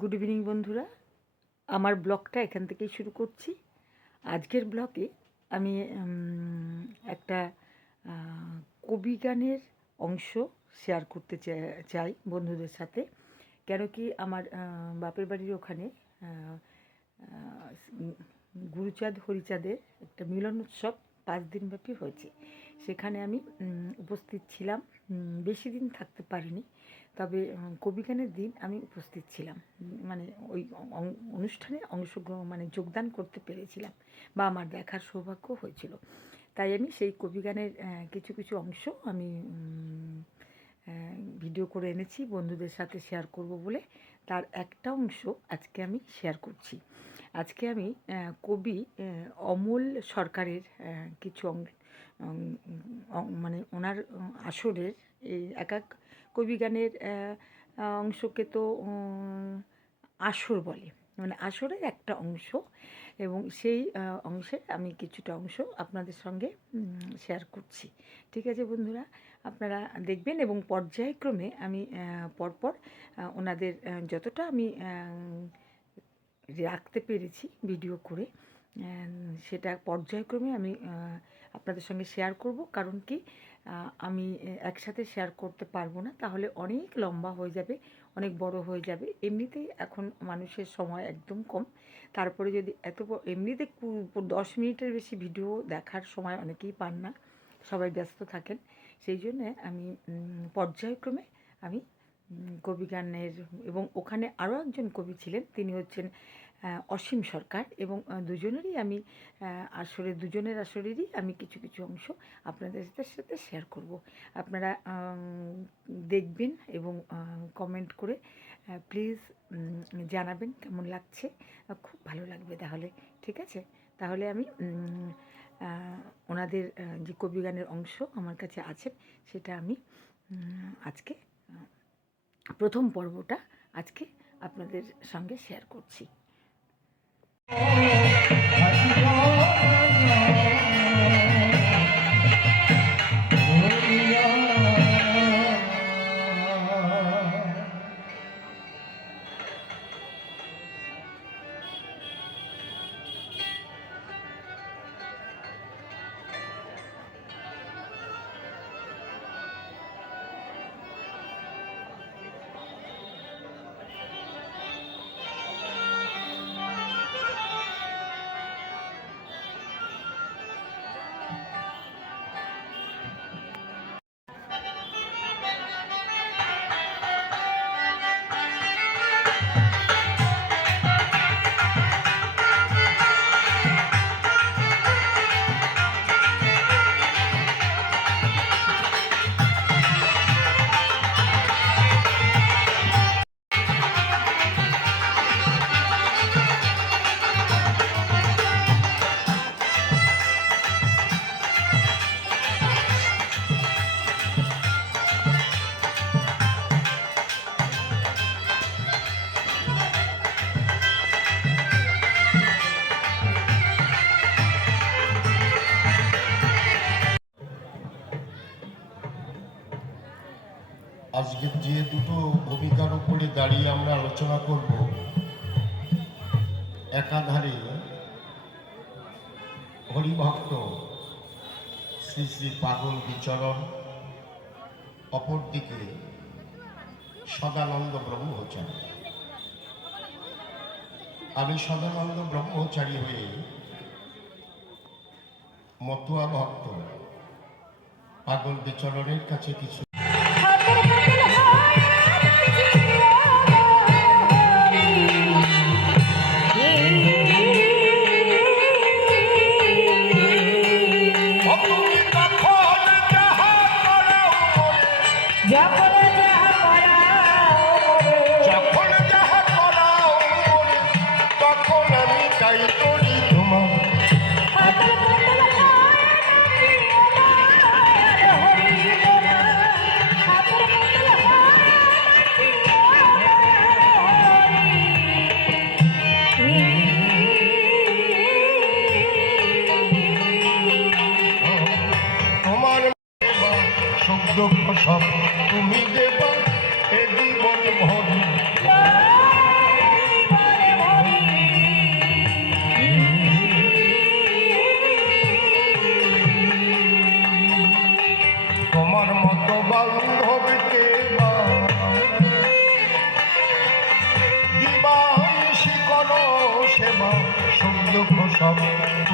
Good evening বন্ধুরা। আমার ব্লগটা এখান থেকেই শুরু করছি। আজকের ব্লগে আমি একটা কবি গানের অংশ শেয়ার করতে চাই বন্ধুদের সাথে। কেন কি আমার বাপের বাড়ির ওখানে গুরুচাঁদ হরিচাঁদের একটা মিলন উৎসব পাঁচ দিনব্যাপী হয়েছে। সেখানে আমি উপস্থিত ছিলাম। বেশি দিন থাকতে পারিনি। তবে কবিগানের দিন আমি উপস্থিত ছিলাম। মানে ওই অনুষ্ঠানে অংশগ্রহণ মানে যোগদান করতে পেরেছিলাম বা আমার দেখার সৌভাগ্য হয়েছিল। তাই আমি সেই কবিগানের কিছু কিছু অংশ আমি ভিডিও করে এনেছি বন্ধুদের সাথে শেয়ার করব বলে। তার একটা অংশ আজকে আমি শেয়ার করছি। আজকে আমি কবি অমল সরকারের কিছু অং- উম, অং- মানে ওনার আসরের এই এক এক কবিগানের অংশকে তো আসর বলে। মানে আসরের একটা অংশ এবং সেই অংশের আমি কিছুটা অংশ আপনাদের সঙ্গে শেয়ার করছি। ঠিক আছে বন্ধুরা, আপনারা দেখবেন এবং পর্যায়ক্রমে আমি পরপর ওনাদের যতটা আমি রাখতে পেরেছি ভিডিও করে সেটা পর্যায়ক্রমে আমি আপনাদের সঙ্গে শেয়ার করব। কারণ কি আমি একসাথে শেয়ার করতে পারব না। তাহলে অনেক লম্বা হয়ে যাবে, অনেক বড় হয়ে যাবে। এমনিতেই এখন মানুষের সময় একদম কম। তারপরে যদি এত এমনিতে দশ মিনিটের বেশি ভিডিও দেখার সময় অনেকেই পান না। সবাই ব্যস্ত থাকেন। সেই জন্যে আমি পর্যায়ক্রমে আমি কবি গানের এবং ওখানে আরও একজন কবি ছিলেন। তিনি হচ্ছেন অসীম সরকার এবং দুজনেরই আমি আসরে, দুজনের আসরেরই আমি কিছু কিছু অংশ আপনাদের সাথে শেয়ার করব। আপনারা দেখবেন এবং কমেন্ট করে প্লিজ জানাবেন কেমন লাগছে। খুব ভালো লাগবে তাহলে, ঠিক আছে? তাহলে আমি ওনাদের যে কবিগানের অংশ আমার কাছে আছে, সেটা আমি আজকে প্রথম পর্বটা আজকে আপনাদের সঙ্গে শেয়ার করছি। আজকে আলোচনা করব। একাধারে হরিভক্ত শ্রী শ্রী পাগল বিচরণ, অপরদিকে সদানন্দ ব্রহ্মচারী। আমি সদানন্দ ব্রহ্মচারী হয়ে মতুয়া ভক্ত, পাগল বিচরণের কাছে কিছু Tchau.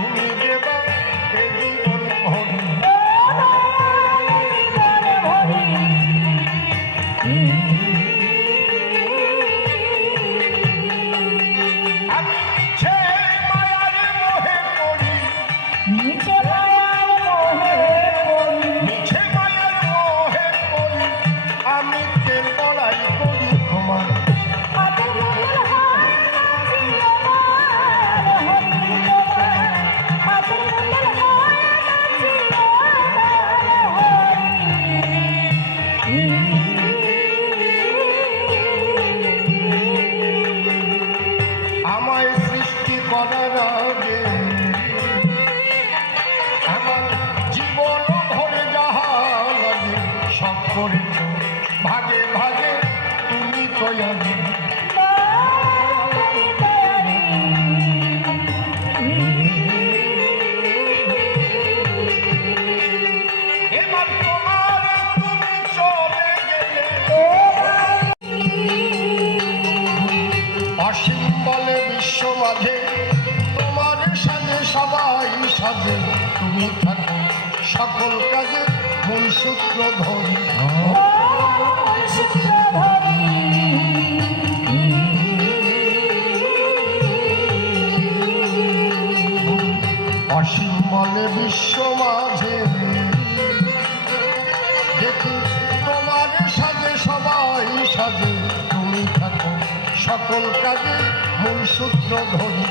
সকল কাজে মূল সূত্র ধরি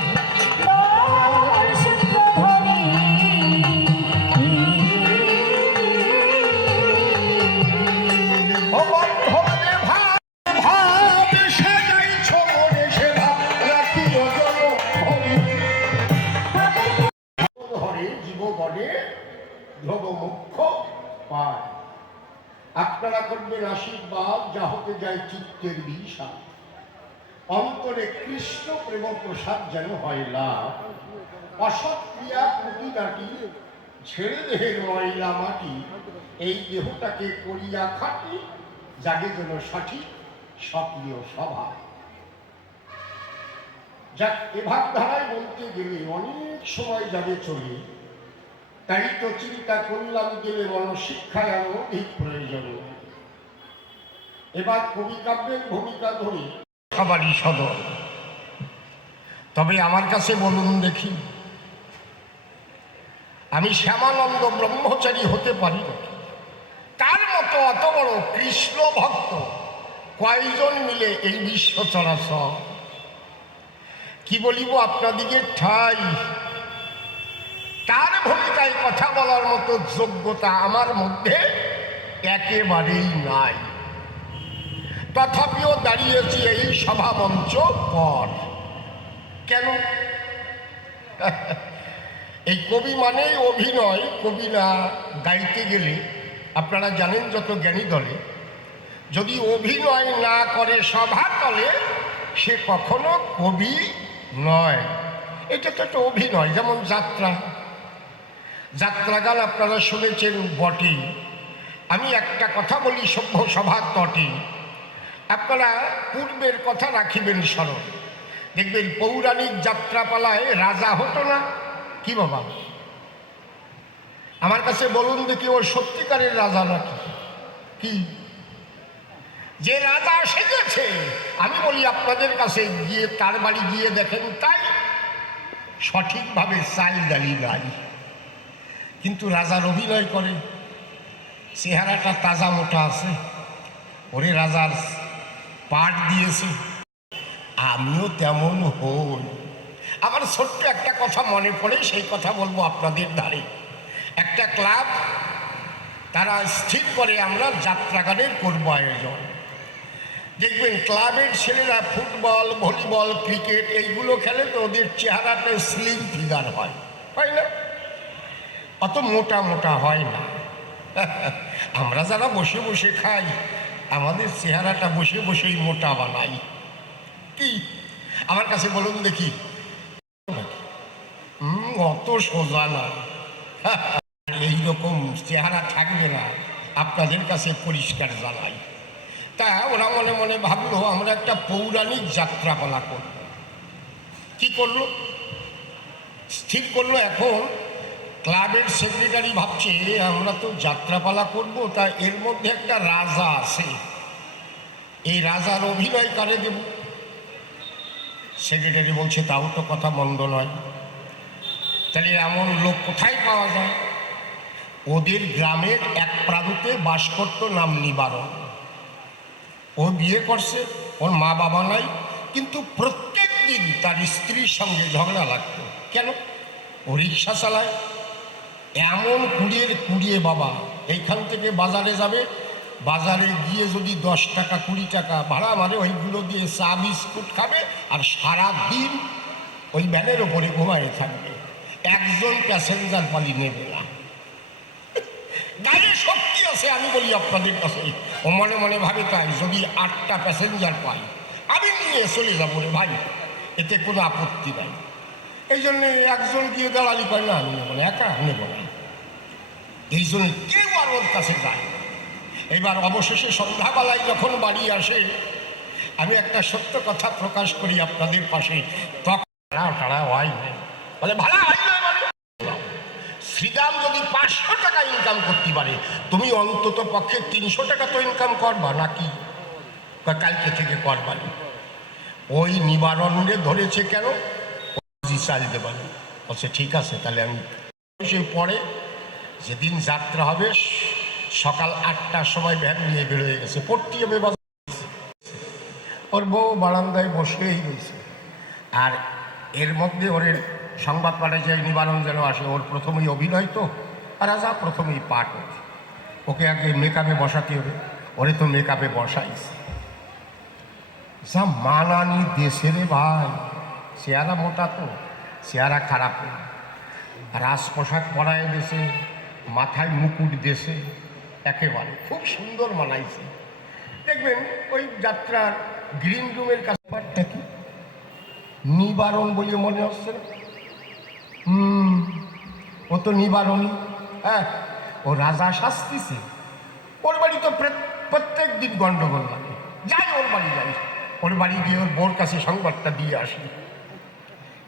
আপনারা করবেন আশীর্বাদ যা হতে যায় চিত্তের বিষাদ। অন্তরে কৃষ্ণ প্রেম প্রসাদ যেন হয় লাভ অসৎ ক্রিয়া কুটিনাটি ছেড়ে দেহের ময়লা মাটি। এই দেহটাকে করিয়া খাটি, জাগে যেন সঠিক সক্রিয় সভা যাক এভাব ধারায় বলতে গেলে অনেক সময় যাবে চলে। তাই তো চিন্তা করলাম গেলে মনশিক্ষায় আরও অধিক প্রয়োজন। এবার কবি কাব্যের ভূমিকা ধরে। সবারই সদর। তবে আমার কাছে বলুন দেখি, আমি শ্যামানন্দ ব্রহ্মচারী হতে পারি তার মতো অত বড় কৃষ্ণ ভক্ত, কয়জন মিলে এই বিশ্ব চলাচল? কি বলিব আপনাদিকে ঠাই? তার ভূমিকায় কথা বলার মতো যোগ্যতা আমার মধ্যে একেবারেই নাই। তথাপিও দাঁড়িয়েছি এই সভামঞ্চ পর। কেন? এই কবি মানেই অভিনয়, কবি না গাইতে গেলে। আপনারা জানেন যত জ্ঞানী দলে, যদি অভিনয় না করে সভা তলে সে কখনো কবি নয়। এটা তো একটা অভিনয়, যেমন যাত্রা। যাত্রাগান আপনারা শুনেছেন বটে আমি একটা কথা বলি, সভ্য সভার তটে। আপনারা পূর্বের কথা রাখিবেন স্মরণ। দেখবেন পৌরাণিক যাত্রাপালায় রাজা হতো না। কি বাবা? আমার কাছে বলুন দেখি ও সত্যিকারের রাজা নাকি? কি? যে রাজা সেজেছে আমি বলি আপনাদের কাছে গিয়ে তার বাড়ি গিয়ে দেখেন তাই সঠিকভাবে চাল ডালি নাই। কিন্তু রাজার অভিনয় করে। চেহারাটা তাজা মোটা আছে। ওরে রাজার পাঠ দিয়েছে। আমিও তেমন হই। আমার ছোট্ট একটা কথা মনে পড়ে, সেই কথা বলব আপনাদের ধারে। একটা ক্লাব, তারা স্থির করে আমরা যাত্রাগানের করব আয়োজন। দেখবেন ক্লাবের ছেলেরা ফুটবল, ভলিবল, ক্রিকেট, এইগুলো খেলে তো ওদের চেহারাটা স্লিম ফিগার হয়। হয় না? অত মোটা মোটা হয় না। আমরা যারা বসে বসে খাই আমাদের চেহারাটা বসে বসেই মোটা বানাই কি? আমার কাছে বলুন দেখি। অত সোজা না। এইরকম চেহারা থাকবে না। আপনাদের কাছে পরিষ্কার জানাই। তা ওরা মনে মনে ভাবলো, আমরা একটা পৌরাণিক যাত্রাপালা করব। কি করল? স্থির করল এখন ক্লাবের সেক্রেটারি ভাবছে আমরা তো যাত্রাপালা করব, তা এর মধ্যে একটা রাজা আছে। এই রাজার অভিনয় কারে দেব? সেক্রেটারি বলছে, তাও তো কথা মন্দ নয়। তাহলে এমন লোক কোথায় পাওয়া যায়? ওদের গ্রামের এক প্রান্তে বাস করত নাম নিবারণ। ও বিয়ে করছে, ওর মা বাবা নাই, কিন্তু প্রত্যেক দিন তার স্ত্রীর সঙ্গে ঝগড়া লাগতো। কেন? ও রিক্সা চালায় এমন কুড়িয়ে কুড়িয়ে বাবা, এইখান থেকে বাজারে যাবে, বাজারে গিয়ে যদি দশ টাকা, কুড়ি টাকা ভাড়া মারে, ওইগুলো দিয়ে চা, বিস্কুট খাবে আর সারা দিন ওই ভ্যানের ওপরে ঘুমায় থাকবে। একজন প্যাসেঞ্জার পালি নেবে না। গাড়ি শক্তি আছে, আমি বলি আপনাদের কাছে ও মনে মনে ভাবে তাই, যদি আটটা প্যাসেঞ্জার পাই আমি নিয়ে চলে যাব রে ভাই, এতে কোনো আপত্তি নাই। এই জন্য একজন গিয়ে দালালি করে, না, আমি নেব না, একা নেব না। এই জন্য কেউ আর ওর কাছে যায়। এবার অবশেষে সন্ধ্যাবেলায় যখন বাড়ি আসে, আমি একটা সত্য কথা প্রকাশ করি আপনাদের পাশে। তখন তারা হয় বলে, ভালো হয় মানে? শ্রীরাম যদি পাঁচশো টাকা ইনকাম করতে পারে, তুমি অন্তত পক্ষে তিনশো টাকা তো ইনকাম করবা নাকি? কালকে থেকে করবা ওই নিবারণে ধরেছে কেন? জি চাল দেবানি বলছে, ঠিক আছে, তাহলে আমি সে পরে যেদিন যাত্রা হবে, সকাল আটটার সময় ভ্যান নিয়ে বেরোয় গেছে। পড়তে হবে ওর বউ বারান্দায় বসেই রয়েছে। আর এর মধ্যে ওর সংবাদ পাঠায় যে নিবারণ যেন আসে, ওর প্রথমেই অভিনয় তো, আর রাজা প্রথমেই পাঠ। ওকে আগে মেকআপে বসাতে হবে। ওরে তো মেকআপে বসাইছে। যা মানানি দেশের ভাই, চেহারা মোটা তো। চেহারা খারাপ। না রাজ পোশাক পরায় দেশে, মাথায় মুকুট দেশে, একেবারে খুব সুন্দর মানাইছে। দেখবেন, ওই যাত্রার গ্রিন রুমের কাছে পারটা কি? নিবারণ বলে মনে হচ্ছে হুম, ও তো নিবারণই। হ্যাঁ ও রাজা শাস্তিছে ওর বাড়ি তো প্রে- প্রত্যেক দিন গন্ডগোল লাগে। যাই ওর বাড়ি যাই। ওর বাড়ি গিয়ে ওর বোর কাছে সংবাদটা দিয়ে আসি।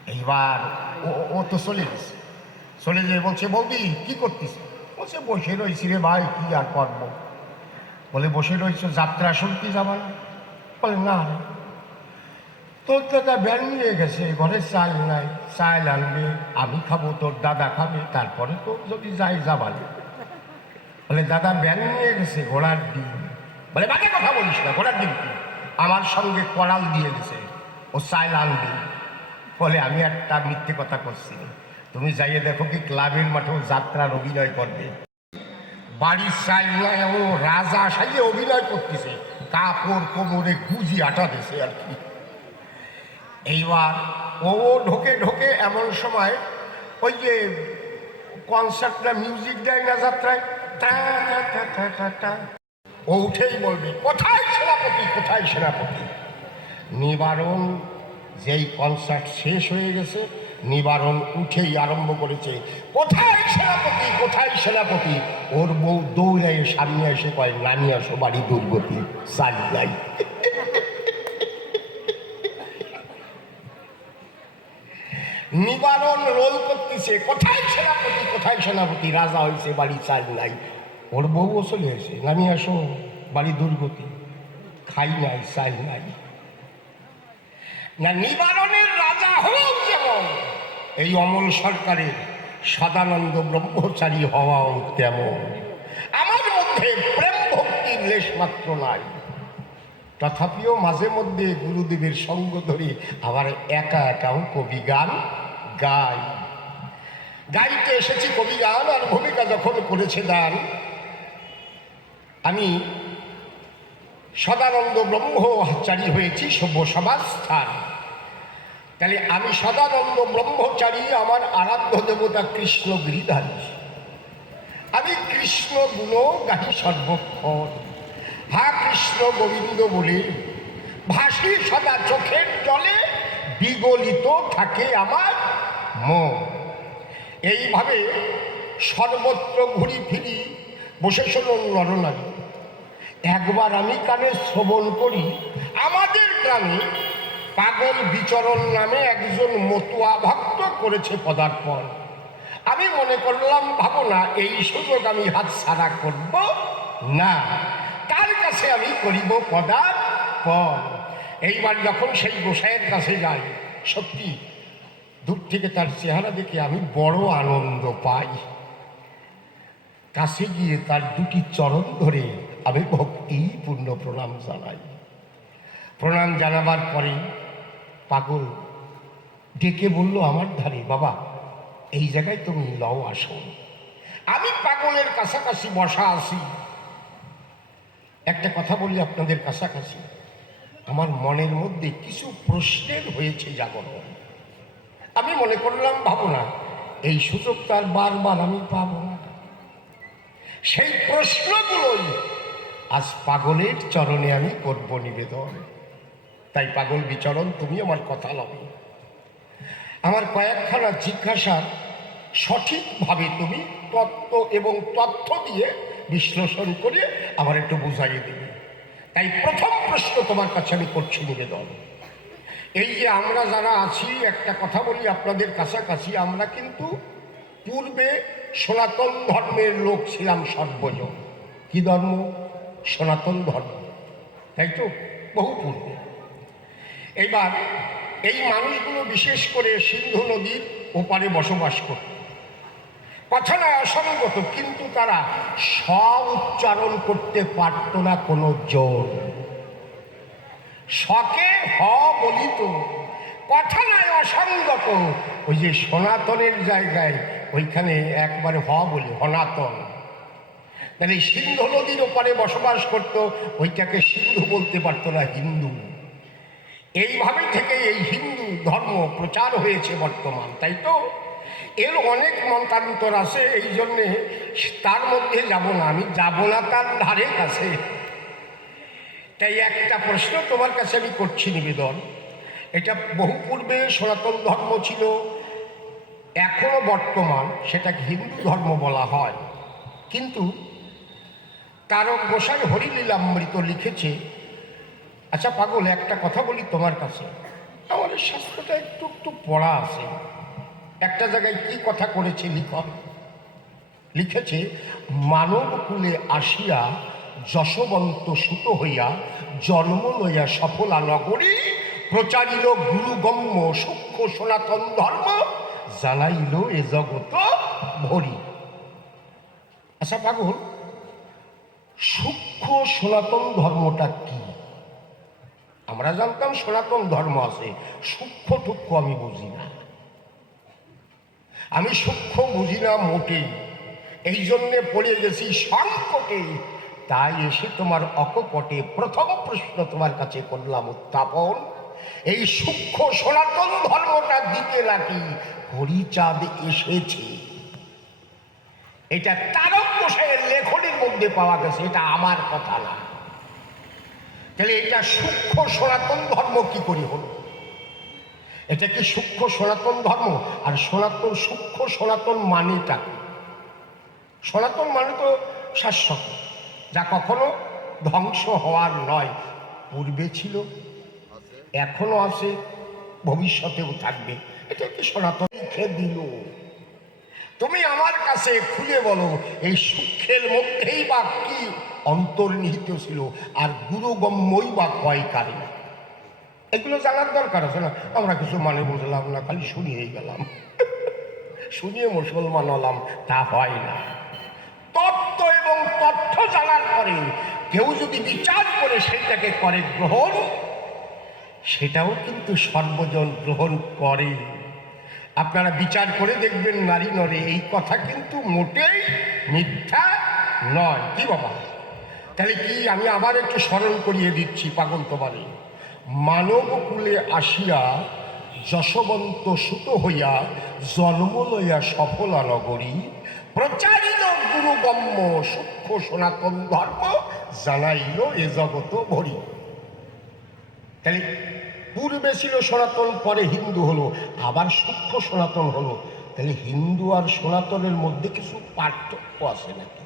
এইবার ও, ও- তো চলে গেছে। চলে যেয়ে বলছে, বৌদি, কি করতিস? বলছে, বসে রয়েছি রে ভাই, কি আর করব? বলে, বসে রয়েছে যাত্রা শুনতে যাবা না বলে, না তোর দাদা ব্যান নিয়ে গেছে, ঘরে চাল নাই, চাল আনবে, আমি খাব, তোর দাদা খাবে, তারপরে তো যদি যাই যাবানি বলে, দাদা ব্যান নিয়ে গেছে, ঘোড়ার ডিম। বলে বাজে কথা বলিস না, ঘোড়ার ডিম আমার সঙ্গে করাল দিয়ে গেছে, ও চাইল আনবে। বলে আমি একটা মিথ্যে কথা করছি তুমি যাইয়ে দেখো কি ক্লাবের মাঠেও যাত্রার অভিনয় করবে। বাড়ির চাইল নয় ও রাজা সাইয়ে অভিনয় করতেছে। কাপড় কোমরে গুজি আটা দিছে আর কি। এইবার ও ঢোকে ঢোকে এমন সময় ওই যে কনসার্টটা মিউজিক দেয় না যাত্রায়। ও উঠেই বলবে, কোথায় সেনাপতি? কোথায় সেনাপতি? নিবারণ যেই কনসার্ট শেষ হয়ে গেছে, নিবারণ উঠেই আরম্ভ করেছে। কোথায় সেনাপতি কোথায় সেনাপতি? ওর বউ দৌড়ায় সামনে এসে কয় নামি আসো বাড়ি দুর্গতি, সারি নাই। নিবারণ রোল করতেছে, কোথায় সেনাপতি কোথায় সেনাপতি? রাজা হয়েছে, বাড়ি চাল নাই। ওর বউও চলে এসে নামি আসো বাড়ি দুর্গতি, খাই নাই চাল নাই। না নিবারণের রাজা হোক যেমন এই অমল সরকারের সদানন্দ ব্রহ্মচারী হওয়াও তেমন আমার মধ্যে প্রেম ভক্তির লেশ মাত্র নাই। তথাপিও মাঝে মধ্যে গুরুদেবের সঙ্গ ধরে আবার একা একাও কবি গান গাই। গাইতে এসেছি কবি গান আর ভূমিকা যখন করেছে দান আমি সদানন্দ ব্রহ্মচারী হয়েছি সভ্য সমাজ স্থান তাহলে আমি সদানন্দ ব্রহ্মচারী, আমার আরাধ্য দেবতা কৃষ্ণ গিরিধারী। আমি কৃষ্ণ গুণ গাহি সর্বক্ষণ। হা কৃষ্ণ গোবিন্দ বলে, ভাসি সদা চোখের জলে, বিগলিত থাকে আমার মন। এইভাবে সর্বত্র ঘুরি ফিরি, বসে শুনুন নরনারী। একবার আমি কানে শ্রবণ করি, আমাদের গ্রামে পাগল বিচরণ নামে একজন মতুয়া ভক্ত করেছে পদার্পণ। আমি মনে করলাম ভাবো না এই সুযোগ আমি হাত ছাড়া করব না। তার কাছে আমি করিব পদার্পণ? এইবার যখন সেই গোসাইয়ের কাছে যাই, সত্যি দূর থেকে তার চেহারা দেখে আমি বড় আনন্দ পাই। কাছে গিয়ে তার দুটি চরণ ধরে আমি ভক্তি পূর্ণ প্রণাম জানাই। প্রণাম জানাবার পরে পাগল ডেকে বলল, আমার ধারে, বাবা, এই জায়গায় তুমি লও আসো। আমি পাগলের কাছাকাছি বসা আছি। একটা কথা বলি আপনাদের কাছাকাছি। আমার মনের মধ্যে কিছু প্রশ্নের হয়েছে জাগরণ। আমি মনে করলাম ভাবনা এই সুযোগ তার বারবার আমি পাবো না। সেই প্রশ্নগুলোই আজ পাগলের চরণে আমি করব নিবেদন। তাই পাগল বিচরণ তুমি আমার কথা লবে আমার কয়েকখানা জিজ্ঞাসার সঠিকভাবে তুমি তত্ত্ব এবং তথ্য দিয়ে বিশ্লেষণ করে আমার একটু বুঝাইয়ে দেবে। তাই প্রথম প্রশ্ন তোমার কাছে আমি করছি নিবেদন। এই যে আমরা যারা আছি, একটা কথা বলি আপনাদের কাছাকাছি, আমরা কিন্তু পূর্বে সনাতন ধর্মের লোক ছিলাম সর্বজন। কি ধর্ম? সনাতন ধর্ম। তাই তো? বহু পূর্বে। এবার এই মানুষগুলো বিশেষ করে সিন্ধু নদীর ওপারে বসবাস করত। কথা না অসঙ্গত, কিন্তু তারা স্ব উচ্চারণ করতে পারত না কোনো জোর। শকে হ বলিত, কথা নয় অসঙ্গত, ওই যে সনাতনের জায়গায় ওইখানে একবারে হ বলি, সনাতন। তাহলে সিন্ধু নদীর ওপারে বসবাস করত, ওইটাকে সিন্ধু বলতে পারতো না হিন্দু। এইভাবে থেকে এই হিন্দু ধর্ম প্রচার হয়েছে বর্তমান, তাই তো? এর অনেক মন্তান্তর আছে, এই জন্যে তার মধ্যে যাব না, আমি যাব না তার ধারে কাছে। তাই একটা প্রশ্ন তোমার কাছে আমি করছি নিবেদন। এটা বহু পূর্বে সনাতন ধর্ম ছিল, এখনও বর্তমান, সেটাকে হিন্দু ধর্ম বলা হয়। কিন্তু তারক গোসাই হরিলীলামৃত লিখেছে। আচ্ছা পাগল, একটা কথা বলি তোমার কাছে। আমাদের শাস্ত্রটা একটু একটু পড়া আছে। একটা জায়গায় কি কথা করেছে লিখন লিখেছে, মানব কুলে আসিয়া যশবন্ত সুত হইয়া জন্ম লইয়া সফলা নগরী প্রচারিল গুরুগম্য সূক্ষ্ম সনাতন ধর্ম জানাইল এ জগত ভরি। আচ্ছা পাগল সূক্ষ্ম সনাতন ধর্মটা কি? আমরা জানতাম সনাতন ধর্ম আছে, সূক্ষ্ম টুক্ষ্ম আমি বুঝি না। আমি সূক্ষ্ম বুঝি না মোটেই। এই জন্যে পড়ে গেছি সংকটে। তাই এসে তোমার অকপটে প্রথম প্রশ্ন তোমার কাছে করলাম উত্থাপন। এই সূক্ষ্ম সনাতন ধর্মটা দিতে নাকি হরিচাঁদ এসেছে। এটা তারক গোসাইয়ের লেখনের মধ্যে পাওয়া গেছে, এটা আমার কথা না। তাহলে এটা সূক্ষ্ম সনাতন ধর্ম কি করে হলো? এটা কি সূক্ষ্ম সনাতন ধর্ম? আর সনাতন, সূক্ষ্ম সনাতন মানেটা? সনাতন মানে তো শাশ্বত, যা কখনো ধ্বংস হওয়ার নয়। পূর্বে ছিল, এখনও আছে, ভবিষ্যতেও থাকবে। এটা কি সনাতন? লিখে দিল। তুমি আমার কাছে খুলে বলো, এই সূক্ষ্মের মধ্যেই বা কি অন্তর্নিহিত ছিল আর গুরুগম্যই বা কয় কারে? এগুলো জানার দরকার আছে না? আমরা কিছু মানে বুঝলাম না, খালি শুনিয়ে গেলাম। শুনিয়ে মুসলমান হলাম, তা হয় না। তত্ত্ব এবং তথ্য জানার পরে কেউ যদি বিচার করে সেটাকে করে গ্রহণ, সেটাও কিন্তু সর্বজন গ্রহণ করে। আপনারা বিচার করে দেখবেন নারী নরে। এই কথা কিন্তু মোটেই মিথ্যা নয়। কি বাবা? তাহলে কি আমি আবার একটু স্মরণ করিয়ে দিচ্ছি পাগল তোমারে মানব কুলে আসিয়া যশবন্ত সুত হইয়া জন্ম লইয়া সফলা নগরী প্রচারিত গুরুগম্য সূক্ষ্ম সনাতন ধর্ম জানাইল এ জগত ভরি। তাহলে পূর্বে ছিল সনাতন, পরে হিন্দু হলো, আবার সূক্ষ্ম সনাতন হলো। তাহলে হিন্দু আর সনাতনের মধ্যে কিছু পার্থক্য আছে নাকি?